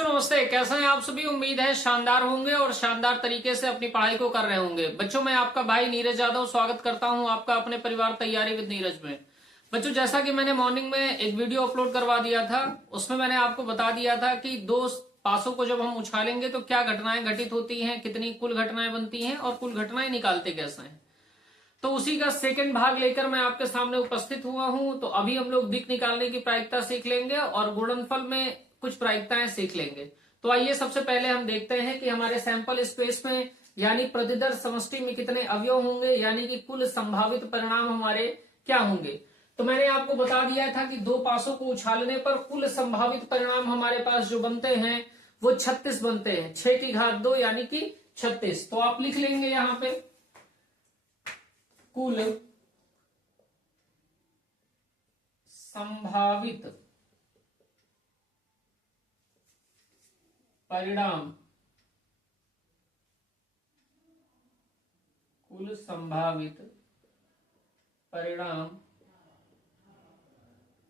बच्चों नमस्ते, कैसे हैं आप सभी। उम्मीद है शानदार होंगे और शानदार तरीके से अपनी पढ़ाई को कर रहे होंगे। बच्चों मैं आपका भाई नीरज यादव स्वागत करता हूं आपका अपने परिवार तैयारी विद नीरज में। बच्चों जैसा कि मैंने मॉर्निंग में एक वीडियो अपलोड करवा दिया था, उसमें मैंने आपको बता दिया था कि दो पासों को जब हम उछालेंगे तो क्या घटनाएं घटित होती हैं, कितनी कुल घटनाएं बनती हैं और कुल घटनाएं निकालते कैसे हैं। तो उसी का सेकंड भाग लेकर मैं आपके सामने उपस्थित हुआ हूं। तो अभी हम लोग दिक् निकालने की प्रायिकता सीख लेंगे और गुणनफल में कुछ प्रायिकताएं सीख लेंगे। तो आइए सबसे पहले हम देखते हैं कि हमारे सैंपल स्पेस में यानी प्रतिदर्श समष्टि में कितने अवयव होंगे, यानी कि कुल संभावित परिणाम हमारे क्या होंगे। तो मैंने आपको बता दिया था कि दो पासों को उछालने पर कुल संभावित परिणाम हमारे पास जो बनते हैं वो 36 बनते हैं। 6 की घात 2 यानी कि 36। तो आप लिख लेंगे यहां पे कुल संभावित परिणाम, कुल संभावित परिणाम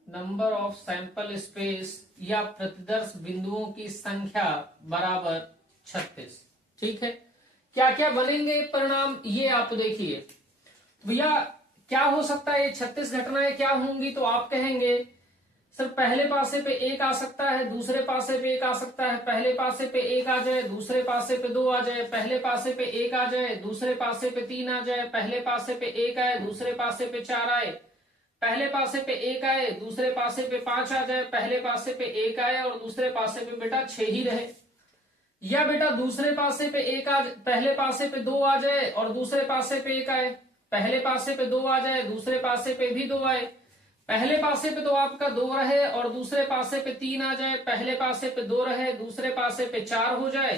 नंबर ऑफ सैंपल स्पेस या प्रतिदर्श बिंदुओं की संख्या बराबर 36। ठीक है, क्या क्या बनेंगे परिणाम ये आप देखिए। भैया क्या हो सकता है, 36 घटनाएं क्या होंगी। तो आप कहेंगे सर पहले पासे पे एक आ सकता है, दूसरे पासे पे एक आ सकता है, पहले पासे पे एक आ जाए, दूसरे पासे पे दो आ जाए, पहले पासे पे एक आ जाए, दूसरे पासे पे तीन आ जाए, पहले पासे पे एक आए, दूसरे पासे पे चार आए, पहले पासे पे एक आए, दूसरे पासे पे 5 आ जाए, पहले पासे पे एक आए और दूसरे पासे पे बेटा 6 ही रहे। या बेटा दूसरे पासे पे एक आ, पहले पासे पे 2 आ जाए और दूसरे पासे पे एक आए, पहले पासे पे 2 आ जाए, दूसरे पासे पे भी 2 आए, पहले पासे पे तो आपका 2 रहे और दूसरे पासे पे 3 आ जाए, पहले पासे पे 2 रहे, दूसरे पासे पे 4 हो जाए,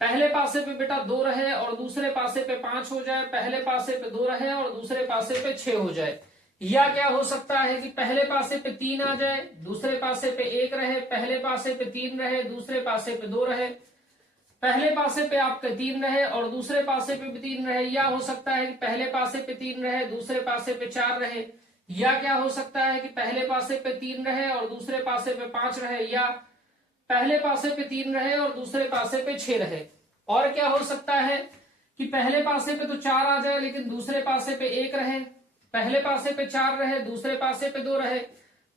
पहले पासे पे बेटा 2 रहे और दूसरे पासे पे 5 हो जाए, पहले पासे पे 2 रहे और दूसरे पासे पे 6 हो जाए। या क्या हो सकता है कि पहले पासे पे 3 आ जाए, दूसरे पासे पे 1 रहे, पहले पासे पे 3 रहे, दूसरे पासे पे 2 रहे, पहले पासे पे आपके 3 रहे और दूसरे पासे पे भी 3 रहे। या हो सकता है कि पहले पासे पे 3 रहे, दूसरे पासे पे 4 रहे। या क्या हो सकता है कि पहले पासे पे 3 रहे और दूसरे पासे पे 5 रहे, या पहले पासे पे 3 रहे और दूसरे पासे पे 6 रहे। और क्या हो सकता है कि पहले पासे पे तो 4 आ जाए लेकिन दूसरे पासे पे 1 रहे, पहले पासे पे 4 रहे, दूसरे पासे पे 2 रहे,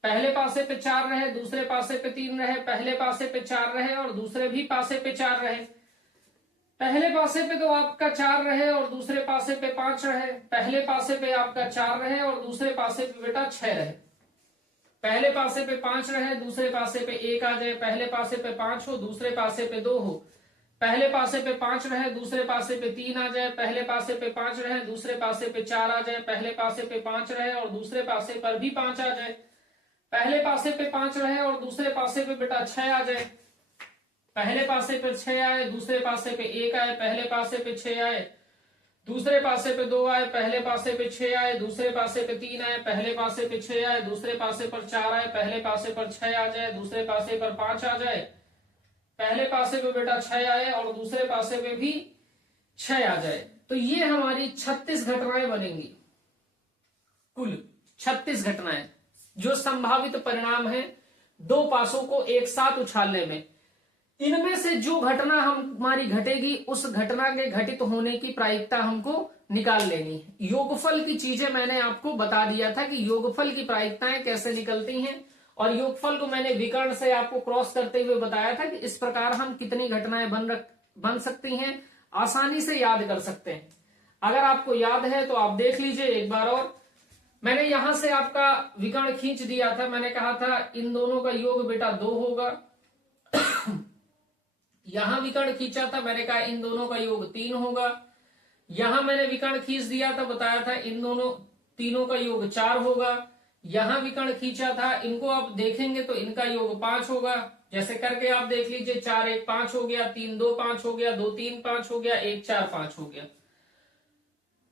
पहले पासे पे 4 रहे, दूसरे पासे पे 3 रहे, पहले पासे पे 4 रहे और दूसरे भी पासे पे 4 रहे, पहले पासे पे तो आपका 4 रहे और दूसरे पासे पे 5 रहे, पहले पासे पे आपका 4 रहे और दूसरे पासे पे बेटा 6 रहे, पहले पासे पे 5 रहे, दूसरे पासे पे 1 आ जाए, पहले पासे पे 5 हो, दूसरे पासे पे 2 हो, पहले पासे पे 5 रहे, दूसरे पासे पे 3 आ जाए, पहले पासे पे 5 रहे, दूसरे पासे पे 4 आ जाए, पहले पासे पे 5 रहे और दूसरे पासे पर भी 5 आ जाए, पहले पासे पे 5 रहे और दूसरे पासे पे बेटा 6 आ जाए, पहले पासे पे 6 आए, दूसरे पासे पे 1 आए, पहले पासे पे 6 आए, दूसरे पासे पे 2 आए, पहले पासे पे 6 आए, दूसरे पासे पे 3 आए, पहले पासे पे 6 आए, दूसरे पासे पर 4 आए, पहले पासे पर 6 आ जाए, दूसरे पासे पर 5 आ जाए, पहले पासे पे बेटा 6 आए और दूसरे पासे पे भी 6 आ जाए। तो ये हमारी 36 घटनाएं बनेंगी, कुल 36 घटनाएं जो संभावित परिणाम है दो पासों को एक साथ उछालने में। इनमें से जो घटना हमारी घटेगी उस घटना के घटित होने की प्रायिकता हमको निकाल लेनी है। योगफल की चीजें मैंने आपको बता दिया था कि योगफल की प्रायिकताएं कैसे निकलती हैं और योगफल को मैंने विकर्ण से आपको क्रॉस करते हुए बताया था कि इस प्रकार हम कितनी घटनाएं बन सकती हैं, आसानी से याद कर सकते हैं। अगर आपको याद है तो आप देख लीजिए एक बार और। मैंने यहां से आपका विकर्ण खींच दिया था, मैंने कहा था इन दोनों का योग बेटा 2 होगा। यहां विकर्ण खींचा था, मैंने कहा इन दोनों का योग 3 होगा। यहां मैंने विकर्ण खींच दिया था, बताया था इन दोनों तीनों का योग 4 होगा। यहां विकर्ण खींचा था, इनको आप देखेंगे तो इनका योग 5 होगा। जैसे करके आप देख लीजिए, 4 1 5 हो गया, 3 2 5 हो गया, 2 3 5 हो गया, 1 4 5 हो गया।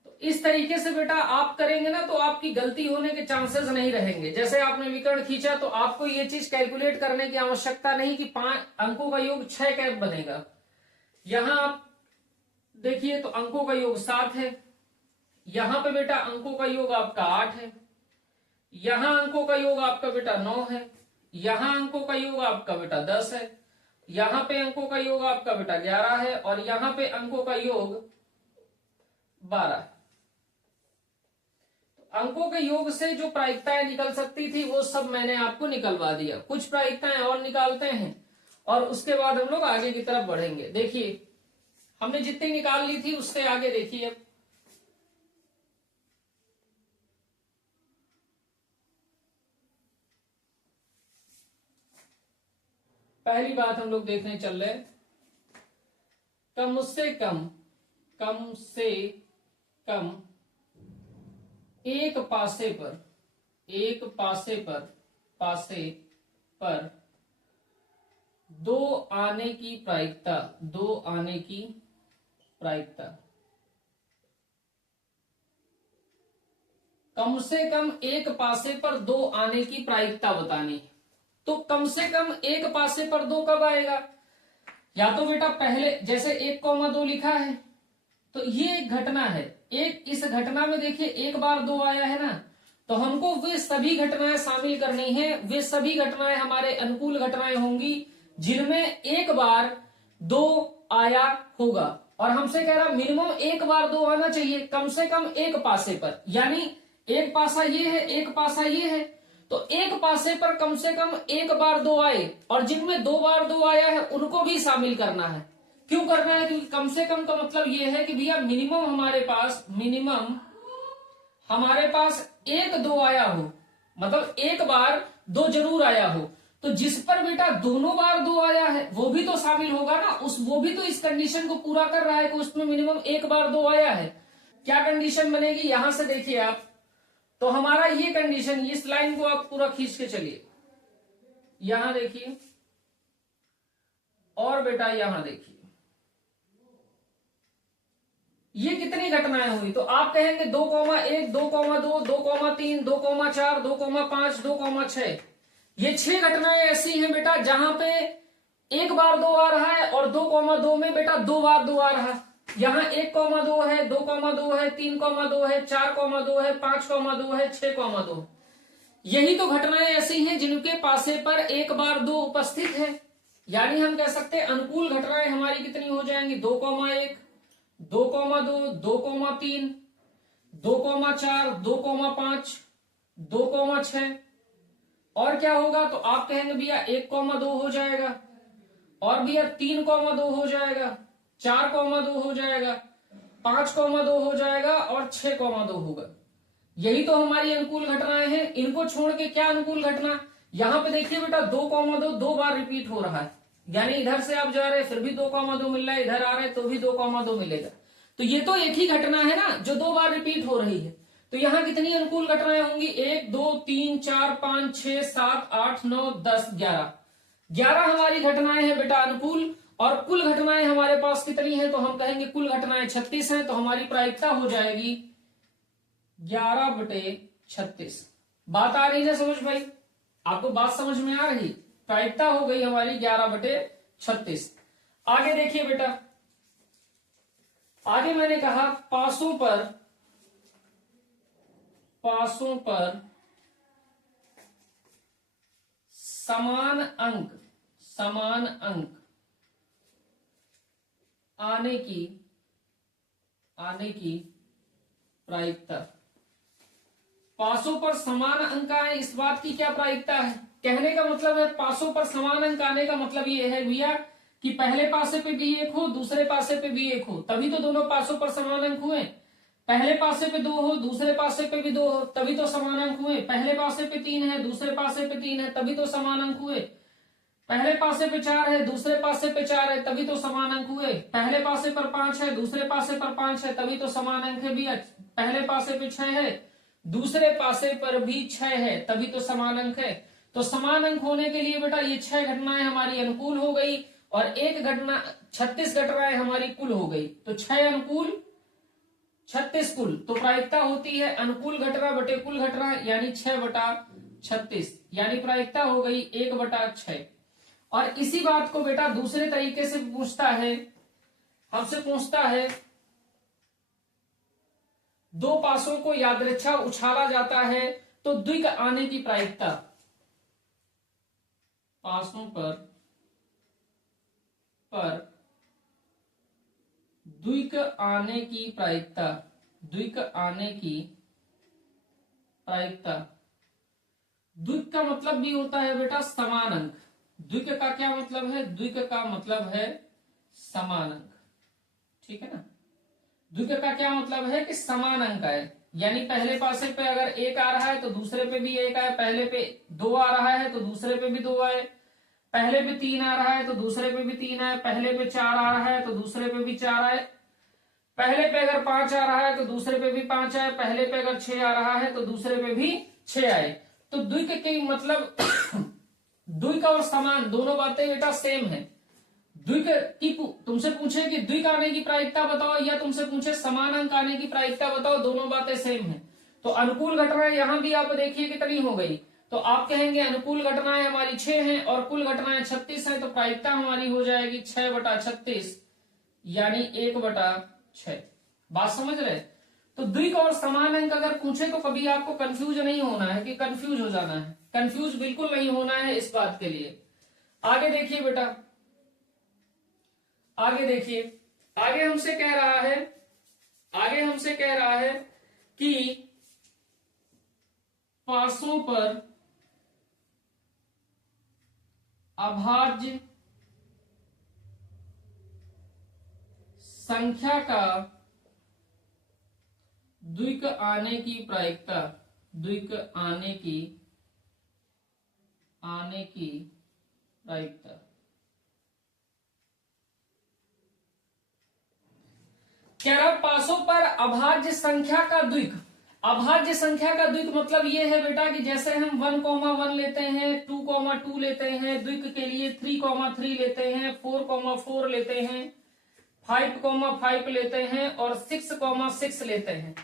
तो इस तरीके से बेटा आप करेंगे ना तो आपकी गलती होने के चांसेस नहीं रहेंगे। जैसे आपने विकर्ण खींचा तो आपको ये चीज कैलकुलेट करने की आवश्यकता नहीं कि 5 अंकों का योग 6 कैसे बनेगा। यहां आप देखिए तो अंकों का योग 7 है, यहां पे बेटा अंकों का योग आपका 8 है, यहां अंकों का योग आपका बेटा 9 है, यहां अंकों का योग आपका बेटा 10 है यहां पे अंकों का योग आपका बेटा 11 है और यहां पे अंकों का योग 12 है। अंकों के योग से जो प्रायिकताएं निकल सकती थी वो सब मैंने आपको निकलवा दिया। कुछ प्रायिकताएं और निकालते हैं और उसके बाद हम लोग आगे की तरफ बढ़ेंगे। देखिए हमने जितनी निकाल ली थी उससे आगे देखिए। पहली बात हम लोग देखने चल रहे, कम से कम एक पासे पर दो आने की प्रायिकता कम से कम एक पासे पर दो आने की प्रायिकता बतानी है। तो कम से कम एक पासे पर दो कब आएगा? या तो बेटा पहले जैसे 1,2 लिखा है तो ये एक घटना है, एक इस घटना में देखिए एक बार दो आया है ना, तो हमको वे सभी घटनाएं शामिल करनी है। वे सभी घटनाएं हमारे अनुकूल घटनाएं होंगी जिनमें एक बार दो आया होगा। और हमसे कह रहा मिनिमम एक बार दो आना चाहिए कम से कम एक पासे पर, यानी एक पासा ये है, एक पासा ये है, तो एक पासे पर कम से कम एक बार दो आए और जिनमें दो बार दो आया है उनको भी शामिल करना है। क्यों करना है? क्योंकि कम से कम का मतलब ये है कि भैया मिनिमम हमारे पास एक दो आया हो, मतलब एक बार दो जरूर आया हो। तो जिस पर बेटा दोनों बार दो आया है वो भी तो शामिल होगा ना, वो भी तो इस कंडीशन को पूरा कर रहा है कि उसमें मिनिमम एक बार दो आया है। क्या कंडीशन बनेगी? यहां से देखिए आप, तो हमारा ये कंडीशन, इस लाइन को आप पूरा खींच के चलिए, यहां देखिए और बेटा यहां देखिए, ये कितनी घटनाएं हुई? तो आप कहेंगे 2,1, 2,2, 2,3, 2,4, 2,5, 2,6। ये 6 घटनाएं ऐसी हैं बेटा जहां पे एक बार दो आ रहा है और 2,2 में बेटा दो बार दो आ रहा है। यहाँ 1,2 है, 2,2 है, 3,2 है, 4,2 है, 5,2 है, 6,2। यही तो घटनाएं ऐसी हैं जिनके पासे पर एक बार दो उपस्थित है। यानी हम कह सकते हैं अनुकूल घटनाएं हमारी कितनी हो जाएंगी? 2,1, 2,2, 2,3, 2,4, 2,5, 2,6। और क्या होगा? तो आप कहेंगे भैया 1,2 हो जाएगा और भैया 3,2 हो जाएगा, 4,2 हो जाएगा, 5,2 हो जाएगा और 6,2 होगा। यही तो हमारी अनुकूल घटनाएं हैं। इनको छोड़ के क्या अनुकूल घटना? यहां पे देखिए बेटा 2,2 दो बार रिपीट हो रहा है, यानी इधर से आप जा रहे हैं फिर भी 2,2 मिल रहा है, इधर आ रहे हैं तो भी 2,2 मिलेगा। तो ये तो एक ही घटना है ना जो दो बार रिपीट हो रही है। तो यहाँ कितनी अनुकूल घटनाएं होंगी? 1, 2, 3, 4, 5, 6, 7, 8, 9, 10, 11। 11 हमारी घटनाएं हैं बेटा अनुकूल। और कुल घटनाएं हमारे पास कितनी है? तो हम कहेंगे कुल घटनाएं 36 हैं। तो हमारी प्रायिकता हो जाएगी 11/36। बात आ रही है समझ भाई? आपको बात समझ में आ रही? प्रायिकता हो गई हमारी 11/36। आगे देखिए बेटा, आगे मैंने कहा पासों पर समान अंक आने की प्रायिकता। पासों पर समान अंक आए, इस बात की क्या प्रायिकता है? कहने का मतलब है पासों पर समान अंक आने का मतलब ये है भैया कि पहले पासे पे भी एक हो, दूसरे पासे पे भी एक हो, तभी तो दोनों पासों पर समान अंक हुए। पहले पासे पे 2 हो, दूसरे पासे पे भी 2 हो, तभी तो समान अंक हुए। पहले पासे पे 3 है, दूसरे पासे पे 3 है, तभी तो समान अंक हुए। पहले पासे पे 4 है, दूसरे पासे पे 4 है, तभी तो समान अंक हुए। पहले पासे पर 5 है, दूसरे पासे पर 5 है, तभी तो समान अंक है भैया। पहले पासे पे 6 है, दूसरे पासे पर भी 6 है, तभी तो समान अंक है। तो समान अंक होने के लिए बेटा ये 6 घटनाएं हमारी अनुकूल हो गई और एक घटना 36 घटनाएं हमारी कुल हो गई। तो 6 अनुकूल 36 कुल। तो प्रायिकता होती है अनुकूल घटना बटे कुल घटना, यानी 6/36, यानी प्रायिकता हो गई 1/6। और इसी बात को बेटा दूसरे तरीके से पूछता है, हमसे पूछता है दो पासों को यादृच्छा उछाला जाता है तो द्विक आने की प्रायिकता। पासों पर पर द्विक आने की प्रायिकता, द्विक आने की प्रायिकता। द्विक का मतलब भी होता है बेटा समान अंक। द्विक का क्या मतलब है? द्विक का मतलब है समान अंक, ठीक है ना। द्विक का क्या मतलब है कि समान अंक आए, यानी पहले पासे पे अगर एक आ रहा है तो दूसरे पे भी एक आए, पहले पे 2 आ रहा है तो दूसरे पे भी 2 आए, पहले पे 3 आ रहा है तो दूसरे पे भी 3 आए, पहले पे 4 आ रहा है तो दूसरे पे भी 4 आए, पहले पे अगर 5 आ रहा है तो दूसरे पे भी 5 आए, पहले पे अगर 6 आ रहा है तो दूसरे पे भी 6 आए। तो द्विक के मतलब द्विक और समान दोनों बातें बेटा सेम है। द्विक की तुमसे पूछे कि द्विक आने की प्रायिकता बताओ या तुमसे पूछे समान अंक आने की प्रायिकता बताओ, दोनों बातें सेम है। तो अनुकूल घटनाएं यहां भी आप देखिए कितनी हो गई, तो आप कहेंगे अनुकूल घटनाएं हमारी 6 हैं और कुल घटनाएं 36 हैं, तो प्रायिकता हमारी हो जाएगी 6/36 यानी 1/6। बात समझ रहे? तो द्विक और समान अंक अगर पूछे तो कभी आपको कंफ्यूज नहीं होना है कि कंफ्यूज हो जाना है, कंफ्यूज बिल्कुल नहीं होना है इस बात के लिए। आगे देखिए बेटा, आगे देखिए, आगे हमसे कह रहा है, आगे हमसे कह रहा है कि पासों पर अभाज्य संख्या का द्विक आने की प्रायिकता, द्विक आने की प्रायिकता। कह रहा पासों पर अभाज्य संख्या का द्विक। अभाज्य संख्या का द्विक मतलब ये है बेटा कि जैसे हम 1,1 लेते हैं, 2,2 लेते हैं, द्विक के लिए 3,3 लेते हैं, 4,4 लेते हैं, 5,5 लेते हैं और 6,6 लेते हैं,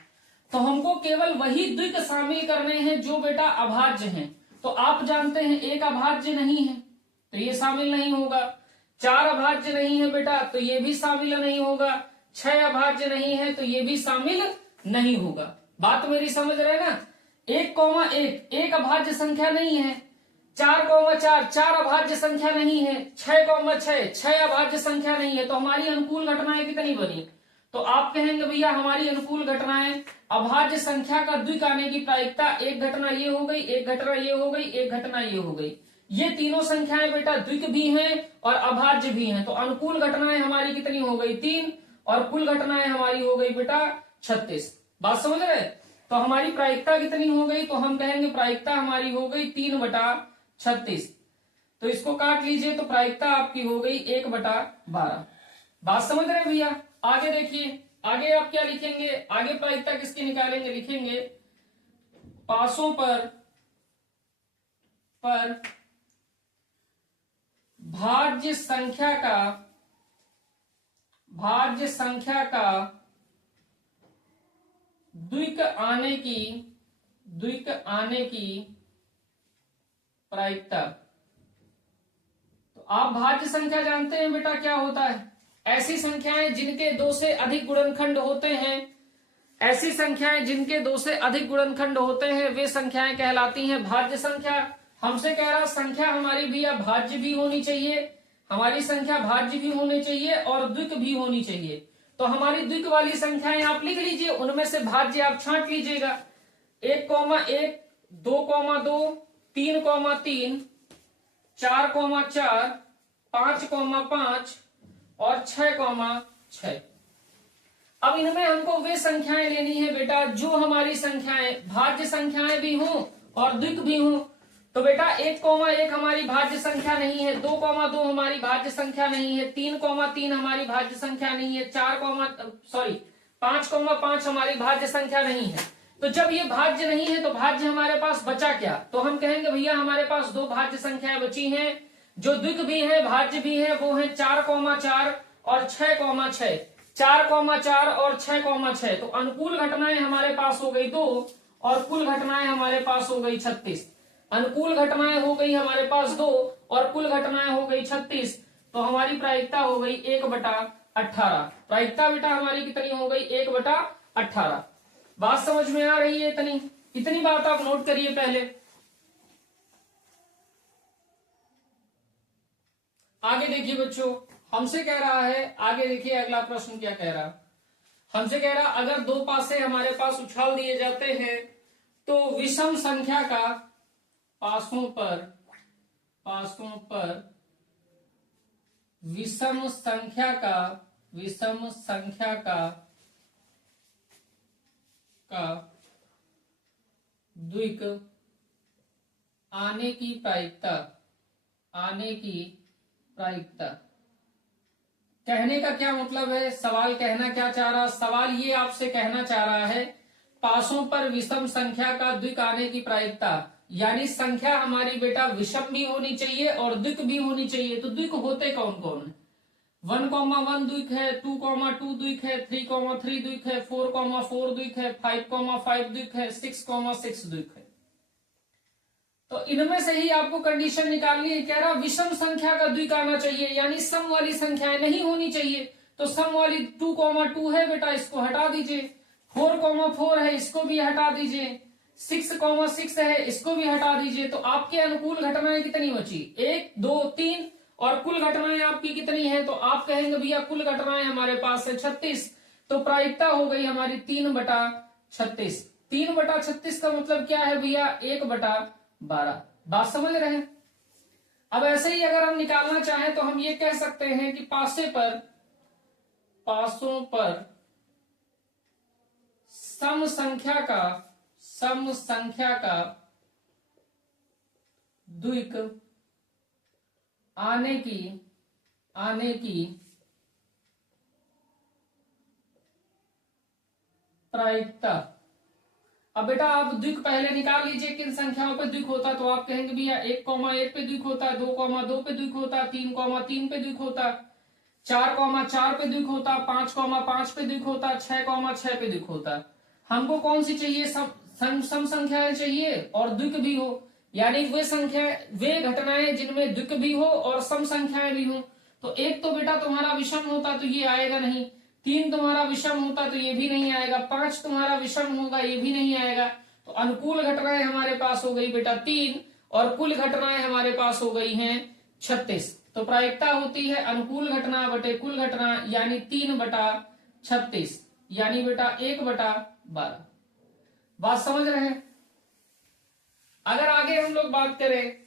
तो हमको केवल वही द्विक शामिल करने हैं जो बेटा अभाज्य हैं। तो आप जानते हैं एक अभाज्य नहीं है तो ये शामिल नहीं होगा, 4 अभाज्य नहीं है बेटा तो ये भी शामिल नहीं होगा, 6 अभाज्य नहीं है तो ये भी शामिल नहीं होगा। बात मेरी समझ रहे ना? 1,1 एक अभाज्य संख्या नहीं है, 4,4 4 अभाज्य संख्या नहीं है, 6,6 6 अभाज्य संख्या नहीं है, तो हमारी अनुकूल घटनाएं कितनी बनी? तो आप कहेंगे भैया हमारी अनुकूल घटनाएं अभाज्य संख्या का द्विक आने की प्रायिकता, एक घटना ये हो गई, एक घटना ये हो गई, एक घटना ये हो गई, ये तीनों संख्याएं बेटा द्विक भी हैं और अभाज्य भी हैं, तो अनुकूल घटनाएं हमारी कितनी हो गई? 3 और कुल घटनाएं हमारी हो गई बेटा 36। बात समझ रहे? तो हमारी प्रायिकता कितनी हो गई? तो हम कहेंगे प्रायिकता हमारी हो गई 3/36। तो इसको काट लीजिए तो प्रायिकता आपकी हो गई 1/12। बात समझ रहे भैया? आगे देखिए, आगे आप क्या लिखेंगे? आगे प्रायिकता किसकी निकालेंगे? लिखेंगे पासों पर भाज्य संख्या का द्विक आने की प्रायिकता। तो आप भाज्य संख्या जानते हैं बेटा क्या होता है? ऐसी संख्याएं जिनके 2 से अधिक गुणनखंड होते हैं, ऐसी संख्याएं जिनके 2 से अधिक गुणनखंड होते हैं वे संख्याएं कहलाती हैं भाज्य संख्या। हमसे कह रहा संख्या हमारी भी भाज्य भी होनी चाहिए, हमारी संख्या भाज्य भी होनी चाहिए और द्विक भी होनी चाहिए। तो हमारी द्विक वाली संख्याएं आप लिख लीजिए, उनमें से भाज्य आप छांट लीजिएगा। 1,1 2,2 3,3 4,4 5,5 और 6,6। अब इनमें हमको वे संख्याएं लेनी है बेटा जो हमारी संख्याएं भाज्य संख्याएं भी हों और द्विक भी हों। तो बेटा 1,1 हमारी भाज्य संख्या नहीं है, 2,2 हमारी भाज्य संख्या नहीं है, 3,3 हमारी भाज्य संख्या नहीं है, 5,5 हमारी भाज्य संख्या नहीं है। तो जब ये भाज्य नहीं है तो भाज्य हमारे पास बचा क्या? तो हम कहेंगे भैया हमारे पास 2 भाज्य संख्याएं बची हैं जो द्विक भी है भाज्य भी है, वो है 4,4 और 6,6। 4,4 और 6,6। तो अनुकूल घटनाएं हमारे पास हो गई 2 और कुल घटनाएं हमारे पास हो गई 36। अनुकूल घटनाएं हो गई हमारे पास 2 और कुल घटनाएं हो गई 36। तो हमारी प्रायिकता हो गई 1/18। प्रायिकता बेटा हमारी कितनी हो गई? 1/18। बात समझ में आ रही है? इतनी बात आप नोट करिए पहले। आगे देखिए बच्चों, हमसे कह रहा है, आगे देखिए अगला प्रश्न क्या कह रहा, हमसे कह रहा अगर दो पासे हमारे पास उछाल दिए जाते हैं तो विषम संख्या का पासों पर विषम संख्या का द्विक आने की प्रायिकता। कहने का क्या मतलब है, सवाल कहना क्या चाह रहा, सवाल ये आपसे कहना चाह रहा है पासों पर विषम संख्या का द्विक आने की प्रायिकता, यानी संख्या हमारी बेटा विषम भी होनी चाहिए और द्विक भी होनी चाहिए। तो द्विक होते कौन कौन, 1,1 द्विक है, 2,2 द्विक है, 3,3 द्विक है, 4,4 द्विक है, 5,5 द्विक है, 6,6 द्विक है। तो इनमें से ही आपको कंडीशन निकालनी है। कह रहा विषम संख्या का द्विक आना चाहिए, यानी सम वाली संख्याएं नहीं होनी चाहिए। तो सम वाली 2,2 है बेटा, इसको हटा दीजिए। 4,4 है, इसको भी हटा दीजिए। 6,6 है, इसको भी हटा दीजिए। तो आपके अनुकूल घटनाएं कितनी बची, 1, 2, 3, और कुल घटनाएं आपकी कितनी है, तो आप कहेंगे भैया कुल घटनाएं हमारे पास है 36। तो प्रायिकता हो गई हमारी 3/36। 3/36 का मतलब क्या है भैया, 1/12। बात समझ रहे हैं। अब ऐसे ही अगर हम निकालना चाहें तो हम ये कह सकते हैं कि पासों पर सम संख्या का द्विक आने की प्रायिकता। अब बेटा आप द्विक पहले निकाल लीजिए, किन संख्याओं पे द्विक होता, तो आप कहेंगे भैया 1,1 पे द्विक होता, 2,2 पे द्विक होता, 3,3 पे द्विक होता, 4,4 पे द्विक होता, 5,5 पे द्विक होता, 6,6 पे द्विक होता। हमको कौन सी चाहिए, सम संख्याएं चाहिए और द्विक भी हो, यानी वे घटनाएं जिनमें द्विक भी हो और सम संख्याएं भी हो। तो एक तो बेटा तुम्हारा विषम होता तो ये आएगा नहीं, 3 तुम्हारा विषम होता तो ये भी नहीं आएगा, 5 तुम्हारा विषम होगा, ये भी नहीं आएगा। तो अनुकूल घटनाएं हमारे पास हो गई बेटा 3 और कुल घटनाएं हमारे पास हो गई हैं 36। तो प्रायिकता होती है अनुकूल घटना बटे कुल घटना, यानी 3/36, यानी बेटा 1/12। बात समझ रहे हैं। अगर आगे हम लोग बात करें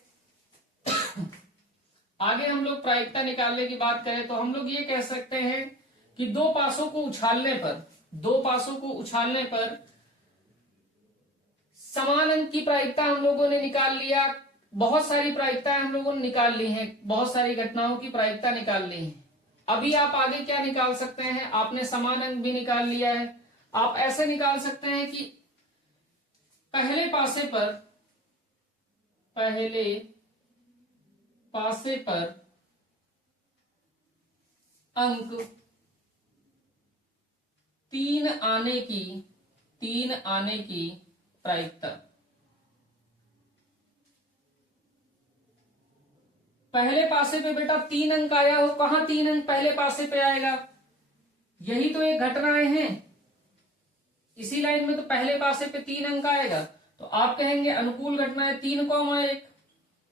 आगे हम लोग प्रायिकता निकालने की बात करें तो हम लोग ये कह सकते हैं कि दो पासों को उछालने पर समान अंक की प्रायिकता हम लोगों ने निकाल लिया। बहुत सारी प्रायिकताएं हम लोगों ने निकाल ली हैं, बहुत सारी घटनाओं की प्रायिकता निकाल ली है। अभी आप आगे क्या निकाल सकते हैं, आपने समान अंक भी निकाल लिया है। आप ऐसे निकाल सकते हैं कि पहले पासे पर अंक 3 आने की प्रायिकता। पहले पासे पे बेटा 3 अंक आया हो, कहां 3 अंक पहले पासे पे आएगा, यही तो एक घटनाएं हैं। इसी लाइन में तो पहले पासे पे 3 अंक आएगा। तो आप कहेंगे अनुकूल घटनाएं 3,1,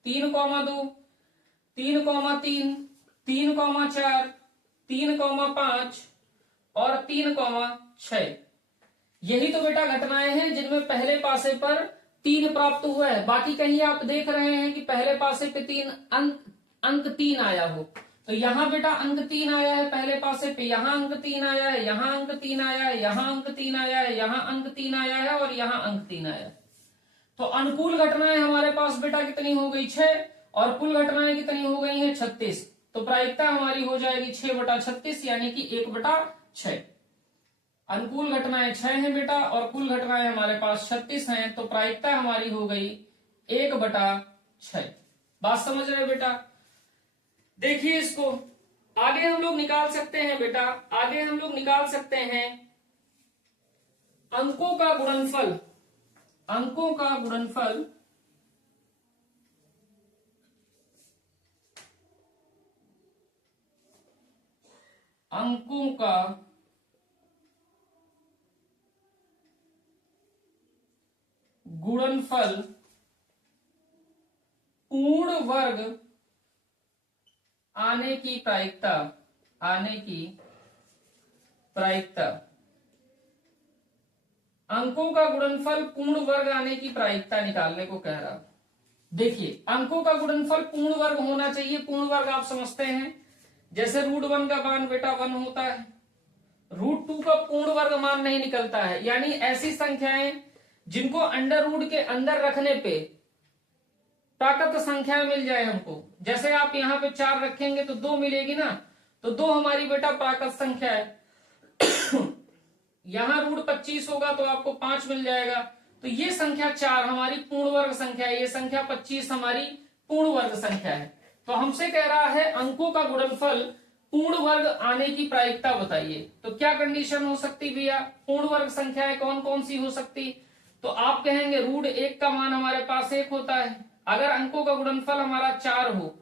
3,2, 3,3, 3,4, 3,5 और 3,6। यही तो बेटा घटनाएं हैं जिनमें पहले पासे पर 3 प्राप्त हुआ है। बाकी कहीं आप देख रहे हैं कि पहले पासे पे 3 अंक 3 आया हो, तो यहाँ बेटा अंक 3 आया है पहले पासे पे, यहाँ अंक 3 आया है, यहाँ अंक 3 आया है, यहाँ अंक 3 आया है, यहाँ अंक 3 आया है और यहाँ अंक 3 आया है। तो अनुकूल घटनाएं हमारे पास बेटा कितनी हो गई, 6, और कुल घटनाएं कितनी हो गई हैं, 36। तो प्रायिकता हमारी हो जाएगी 6/36, यानी कि 1/6। अनुकूल घटनाएं 6 हैं बेटा और कुल घटनाएं हमारे पास 36 हैं। तो प्रायिकता हमारी हो गई 1/6। बात समझ रहे हो बेटा। देखिए इसको आगे हम लोग निकाल सकते हैं बेटा, आगे हम लोग निकाल सकते हैं अंकों का गुणनफल। अंकों का गुणनफल पूर्ण वर्ग आने की प्रायिकता। आने की प्रायिकता, अंकों का गुणनफल पूर्ण वर्ग आने की प्रायिकता निकालने को कह रहा। देखिए अंकों का गुणनफल पूर्ण वर्ग होना चाहिए। पूर्ण वर्ग आप समझते हैं, जैसे √1 का मान बेटा 1 होता है, √2 का पूर्ण वर्ग मान नहीं निकलता है। यानी ऐसी संख्याएं जिनको अंडर रूट के अंदर रखने पे प्राकृत संख्या मिल जाए हमको, जैसे आप यहाँ पे 4 रखेंगे तो 2 मिलेगी ना, तो 2 हमारी बेटा प्राकृत संख्या है। यहाँ √25 होगा तो आपको 5 मिल जाएगा, तो ये संख्या 4 हमारी पूर्ण वर्ग संख्या है, ये संख्या 25 हमारी पूर्ण वर्ग संख्या है। तो हमसे कह रहा है अंकों का गुणनफल पूर्ण वर्ग आने की प्रायिकता बताइए। तो क्या कंडीशन हो सकती भैया, पूर्ण वर्ग संख्याएं कौन कौन सी हो सकती? तो आप कहेंगे √1 का मान हमारे पास 1 होता है, अगर अंकों का गुणनफल हमारा 4 हो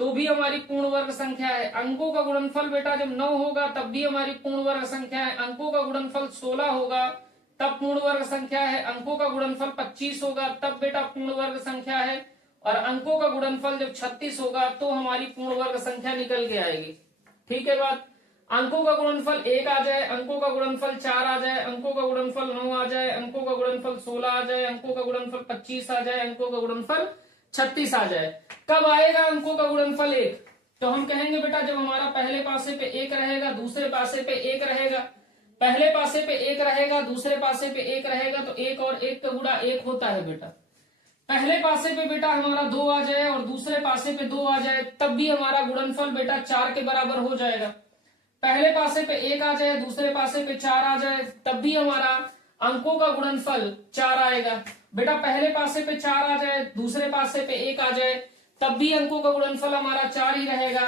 तो भी हमारी पूर्ण वर्ग संख्या है। अंकों का गुणनफल बेटा जब 9 होगा तब भी हमारी पूर्ण वर्ग संख्या है। अंकों का गुणनफल 16 होगा तब पूर्ण वर्ग संख्या है। अंकों का गुणनफल 25 होगा तब बेटा पूर्ण वर्ग संख्या है। और अंकों का गुणनफल जब 36 होगा तो हमारी पूर्ण वर्ग संख्या निकल के आएगी। ठीक है बात। अंकों का गुणनफल 1 आ जाए, अंकों का गुणनफल 4 आ जाए, अंकों का गुणनफल 9 आ जाए, अंकों का गुणनफल 16 आ जाए, अंकों का गुणनफल 25 आ जाए, अंकों का गुणनफल 36 आ जाए, कब आएगा अंकों का गुणनफल 1? तो हम कहेंगे बेटा जब हमारा पहले पासे पे 1 रहेगा, दूसरे पासे पे 1 रहेगा, पहले पासे पे 1 रहेगा, दूसरे पासे पे 1 रहेगा, तो 1 और 1 का गुणा 1 होता है बेटा। पहले पासे पे बेटा हमारा 2 आ जाए और दूसरे पासे पे 2 आ जाए, तब भी हमारा गुणनफल बेटा 4 के बराबर हो जाएगा। पहले पासे पे 1 आ जाए, दूसरे पासे पे 4 आ जाए, तब भी हमारा अंकों का गुणनफल 4 आएगा। बेटा पहले पासे पे 4 आ जाए, दूसरे पासे पे 1 आ जाए, तब भी अंकों का गुणनफल हमारा 4 ही रहेगा।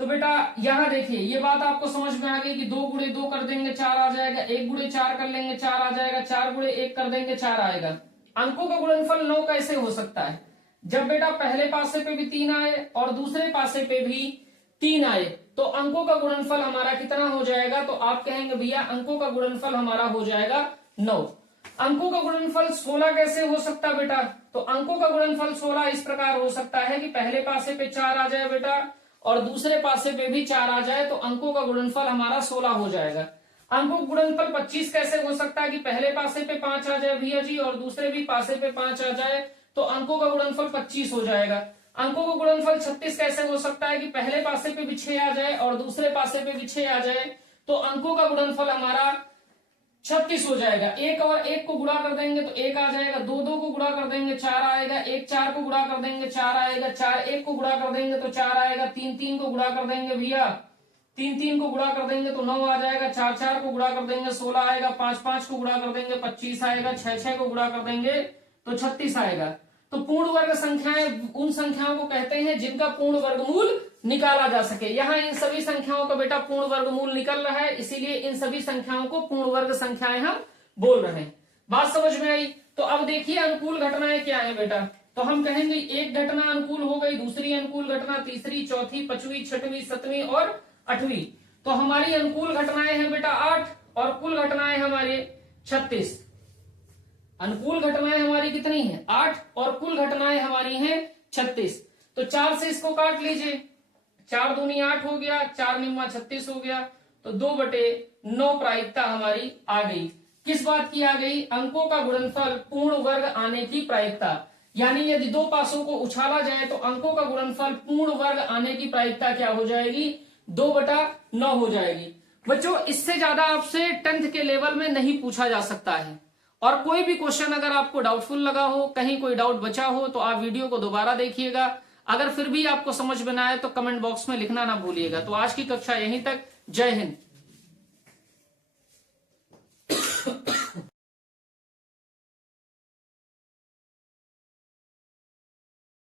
तो बेटा यहां देखिए ये बात आपको समझ में आ गई कि 2 गुणे 2 कर देंगे 4 आ जाएगा, 1 गुणे 4 कर लेंगे 4 आ जाएगा, 4 गुणे 1 कर देंगे 4 आएगा। अंकों का गुणनफल 9 कैसे हो सकता है? जब बेटा पहले पासे पे भी 3 आए और दूसरे पासे पे भी 3 आए, तो अंकों का गुणनफल हमारा कितना हो जाएगा? तो आप कहेंगे भैया अंकों का गुणनफल हमारा हो जाएगा 9। अंकों का गुणनफल 16 कैसे हो सकता बेटा? तो अंकों का गुणनफल 16 इस प्रकार हो सकता है कि पहले पासे पे 4 आ जाए बेटा और दूसरे पासे पे भी 4 आ जाए, तो अंकों का गुणनफल हमारा 16 हो जाएगा। अंकों का गुणनफल 25 कैसे हो सकता है कि पहले पासे पे 5 आ जाए भैया जी और दूसरे भी पासे पे 5 आ जाए, तो अंकों का गुणनफल 25 हो जाएगा। अंकों का गुणनफल 36 कैसे हो सकता है कि पहले पासे पे भी 6 आ जाए और दूसरे पासे पे भी 6 आ जाए, तो अंकों का गुणनफल हमारा 36 हो जाएगा। 1 और 1 को गुणा कर देंगे तो 1 आ जाएगा, 2 2 को गुणा कर देंगे 4 आएगा, 1 4 को गुणा कर देंगे 4 आएगा, 4 1 को गुणा कर देंगे तो 4 आएगा, 3 3 को गुणा कर देंगे भैया, 3 3 को गुणा कर देंगे तो 9 आ जाएगा, 4 4 को गुणा कर देंगे 16 आएगा, 5 5 को गुणा कर देंगे 25 आएगा, 6 6 को गुणा कर देंगे तो 36 आएगा। तो पूर्ण वर्ग संख्याएं उन संख्याओं को कहते हैं जिनका पूर्ण वर्गमूल निकाला जा सके। यहाँ इन सभी संख्याओं का बेटा पूर्ण वर्गमूल निकल रहा है, इसीलिए इन सभी संख्याओं को पूर्ण वर्ग संख्याएं हम बोल रहे हैं। बात समझ में आई? तो अब देखिए अनुकूल घटनाएं क्या है बेटा। तो हम कहेंगे एक घटना अनुकूल हो गई, दूसरी अनुकूल घटना, तीसरी, चौथी, 5वीं, 6वीं, 7वीं और 8वीं। तो हमारी अनुकूल घटनाएं हैं बेटा 8 और कुल घटनाएं हमारे 36। अनुकूल घटनाएं हमारी कितनी हैं? 8 और कुल घटनाएं हमारी हैं 36। तो 4 से इसको काट लीजिए, 4 दूनी 8 हो गया, 4 निम्मा 36 हो गया, तो 2/9 प्रायिकता हमारी आ गई। किस बात की आ गई? अंकों का गुणनफल पूर्ण वर्ग आने की प्रायिकता। यानी यदि 2 पासों को उछाला जाए तो अंकों का गुणनफल पूर्ण वर्ग आने की प्रायिकता क्या हो जाएगी? 2/9 हो जाएगी। बच्चों इससे ज्यादा आपसे 10th के लेवल में नहीं पूछा जा सकता है। और कोई भी क्वेश्चन अगर आपको डाउटफुल लगा हो, कहीं कोई डाउट बचा हो, तो आप वीडियो को दोबारा देखिएगा। अगर फिर भी आपको समझ में ना आए तो कमेंट बॉक्स में लिखना ना भूलिएगा। तो आज की कक्षा यहीं तक। जय हिंद।